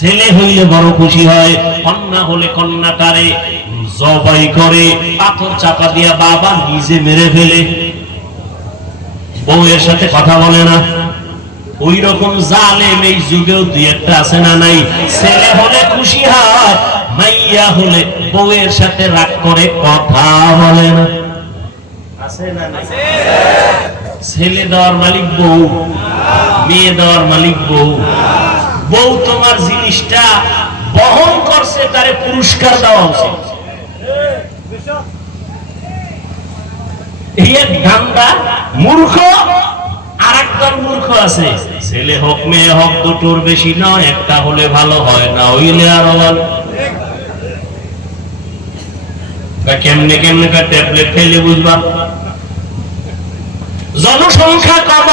ছেলে হইলে বড় খুশি হয়, কন্যা হলে কন্যাটারে জবাই করে, পাথর চাপা দিয়া বাবা নিজে মেরে ফেলে। বউয়ের সাথে কথা বলে না। ওই রকম জালেম এই যুগেও দুই একটা আছে না নাই? ছেলে হলে খুশি হয়, মাইয়া হলে বউয়ের সাথে রাগ করে কথা বলে না। আছে না ছেলে দেওয়ার মালিক বউ, মেয়ে দেওয়ার মালিক বউ। বউ তোমার জিনিসটা বহন করছে, তারে পুরস্কার দেওয়া উচিত। ছেলে হোক, মেয়ে হোক, দুটোর বেশি একটা হলে ভালো হয় না ভালো। কেমনে কেমনে ট্যাবলেট খেলে বুঝবা? জনসংখ্যা কমাও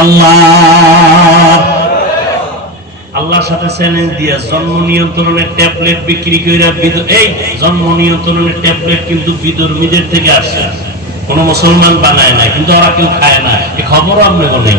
আল্লাহর আমার সাথে চ্যালেঞ্জ জন্ম নিয়ন্ত্রণের ট্যাবলেট বিক্রি করে এই জন্ম নিয়ন্ত্রণের ট্যাবলেট কিন্তু বিধর্মীদের থেকে কোন মুসলমান বানায় না কিন্তু ওরা কেউ খায় না। এই খবরও আপনাকে নেই।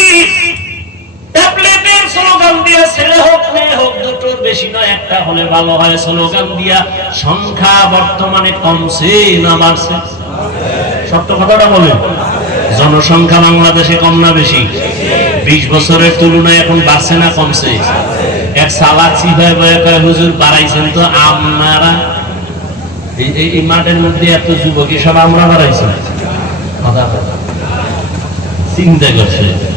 স্লোগান দিয়া ছেলে হোক, মেয়ে হোক, দুটোর বেশি নয়, একটা হলে ভালো হয়। স্লোগান দিয়া সংখ্যা বর্তমানে কমছে না বাড়ছে? সত্য কথাটা বলেন জনসংখ্যা বাংলাদেশে কম না বেশি? বিশ বছরের তুলনায় এখন বাড়ছে না, কমছে? এক সালাদ চিভায় বয়ে কয় হুজুর বাড়াইছেন তো আপনারা? এই- এই- এই মাঠের মধ্যে এত যুবক সব আমরা বাড়াইছি? চিন্তা করছে।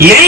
লিল্লাহি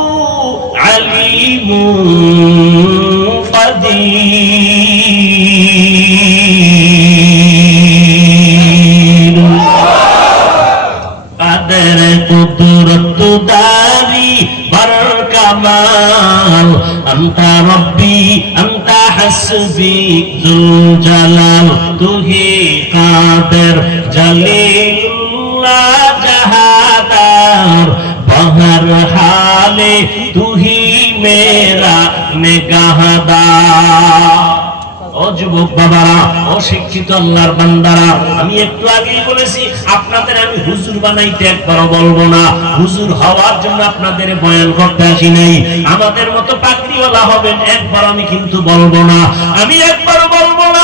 عليم قدير قدر قدرت داري بر كمال أنت ربي أنت حسبي ذو الجلال تهي قادر جليل الله جهادار हर हाले तू ही मेरा ও যুবক বাবারা অশিক্ষিত আল্লাহর বান্দারা, আমি একটু আগেই বলেছি, আপনাদের আমি হুজুর বানাইতে একবারও বলব না। হুজুর হওয়ার জন্য আপনাদের বয়ান করতে আসি নাই। আমাদের মতো পাকড়িওয়ালা হবেন একবার আমি কিন্তু বলব না। আমি একবারও বলব না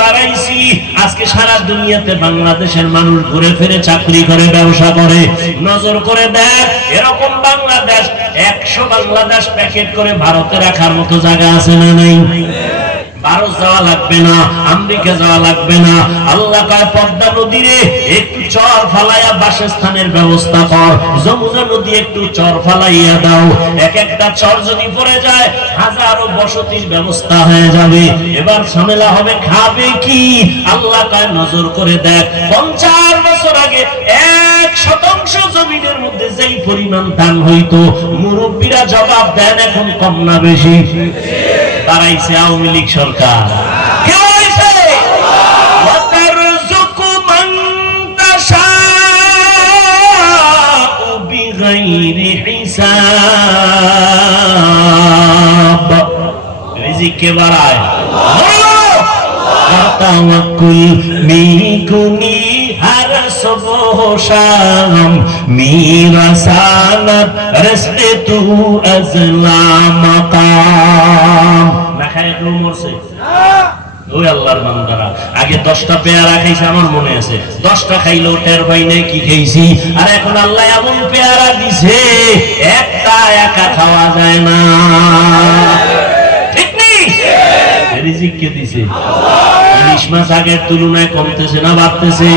বাড়াইছি। আজকে সারা দুনিয়াতে বাংলাদেশের মানুষ ঘুরে ফিরে চাকরি করে, ব্যবসা করে। নজর করে দেখ, এরকম বাংলাদেশ, একশো বাংলাদেশ প্যাকেট করে ভারতে রাখার মতো জায়গা আছে না নাই? ভারত যাওয়া লাগবে না, আমেরিকা যাওয়া লাগবে না। আল্লাহ পদ্মা নদীরে একটু চর ফালাইয়া বাসস্থানের ব্যবস্থা কর। যমুনা নদী একটু চর ফালাইয়া দাও। এক একটা চর যদি পড়ে যায়, হাজারো বসতির ব্যবস্থা হয়ে যাবে। এবার ঝামেলা হবে খাবে কি? আল্লাহ কয় নজর করে দেখ। পঞ্চাশ বছর আগে এক শতাংশ জমিনের মধ্যে যেই পরিমাণ ধান হইতো, মুরব্বীরা জবাব দেন এখন কম না বেশি। বাড়াইছে আওয়ামী লীগ সরকার। কে বাড়ায়। তাওয়াক্কুল মিকুনী শাম মেরা সালাত রসতে তু আজলা মাকাম না খায় মরছে ওই আল্লাহর বান্দারা। আগে দশটা পেয়ারা খাইছে, আমার মনে আছে। দশটা খাইলেও টের পাই কি খাইছি। আর এখন আল্লাহ এমন পেয়ারা দিছে, একটা একা খাওয়া যায় না। ঠিক নেই? রিজিক কে দিছে ইলিশ মাছ আগের তুলনায় কমতেছে না বাড়তেছে।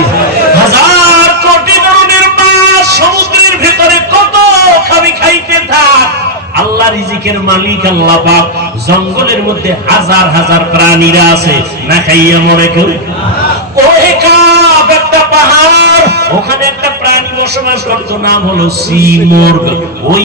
রিজিকের মালিক আল্লাহ পাক, জঙ্গলের মধ্যে হাজার হাজার প্রাণীরা আছে। না খাইয়া মরে কেউ? ওহে একটা পাহাড়। ওখানে একটা প্রাণী বসবাস করতো, নাম হলো সি মোরগ ওই